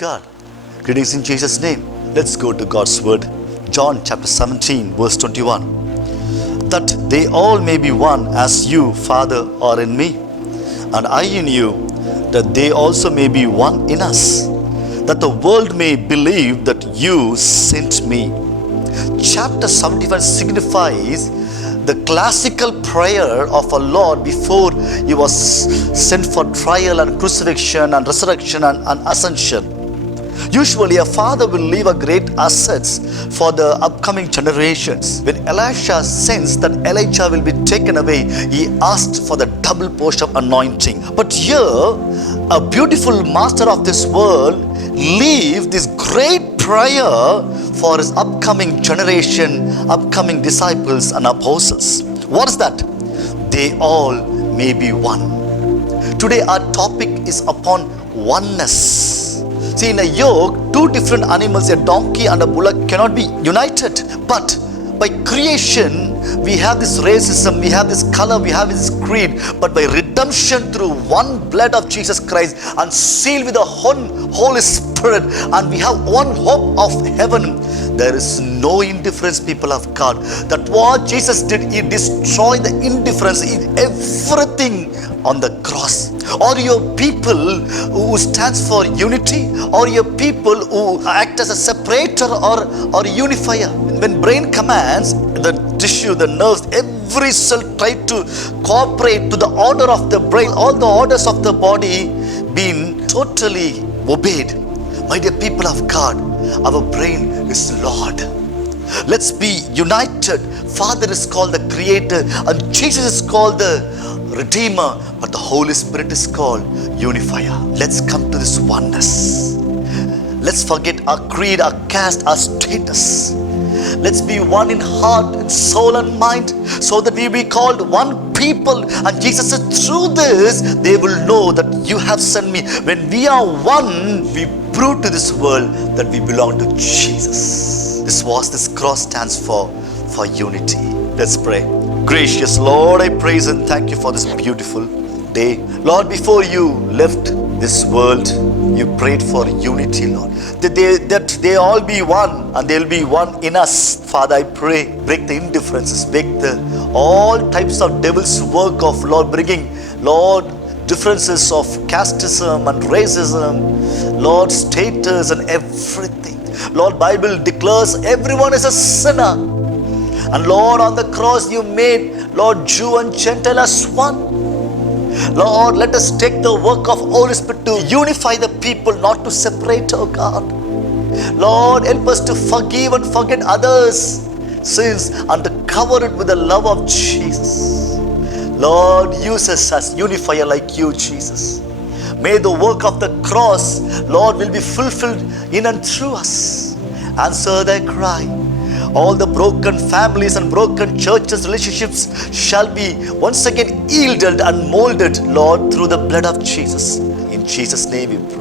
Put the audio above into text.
God. Greetings in Jesus' name. Let's go to God's word. John chapter 17 verse 21. That they all may be one as you, Father, are in me, and I in you, that they also may be one in us, that the world may believe that you sent me. Chapter 71 signifies the classical prayer of our Lord before he was sent for trial and crucifixion and resurrection and ascension. Usually a father will leave a great assets for the upcoming generations. When Elisha sensed that Elijah will be taken away, he asked for the double portion of anointing. But here, a beautiful master of this world leaves this great prayer for his upcoming generation, upcoming disciples and apostles. What is that? They all may be one. Today our topic is upon oneness. See, in a yoke, two different animals, a donkey and a bullock, cannot be united. But by creation, we have this racism, we have this color, we have this creed. But by redemption through one blood of Jesus Christ and sealed with the Holy Spirit, and we have one hope of heaven, there is no indifference, people of God. That what Jesus did, he destroyed the indifference in everything on the cross. Or your people who stands for unity, or your people who act as a separator or unifier. When brain commands, the tissue, the nerves, every cell try to cooperate to the order of the brain. All the orders of the body being totally obeyed. My dear people of God, our brain is Lord. Let's be united. Father is called the Creator, and Jesus is called the Redeemer, but the Holy Spirit is called Unifier. Let's come to this oneness. Let's forget our creed, our caste, our status. Let's be one in heart and soul and mind, so that we be called one people. And Jesus said, through this they will know that you have sent me. When we are one, we prove to this world that we belong to Jesus. This cross stands for unity. Let's pray. Gracious Lord, I praise and thank you for this beautiful day. Lord, before you left this world, you prayed for unity, Lord. That they all be one, and they'll be one in us. Father, I pray, break the indifferences, break all types of devil's work of, Lord, bringing, Lord, differences of casteism and racism, Lord, status and everything. Lord, Bible declares everyone is a sinner. And Lord, on the cross you made, Lord, Jew and Gentile as one. Lord, let us take the work of Holy Spirit to unify the people, not to separate, oh God. Lord, help us to forgive and forget others' sins and to cover it with the love of Jesus. Lord, use us as unifier like you, Jesus. May the work of the cross, Lord, will be fulfilled in and through us. Answer their cry. All the broken families and broken churches, relationships shall be once again yielded and molded, Lord, through the blood of Jesus. In Jesus' name we pray.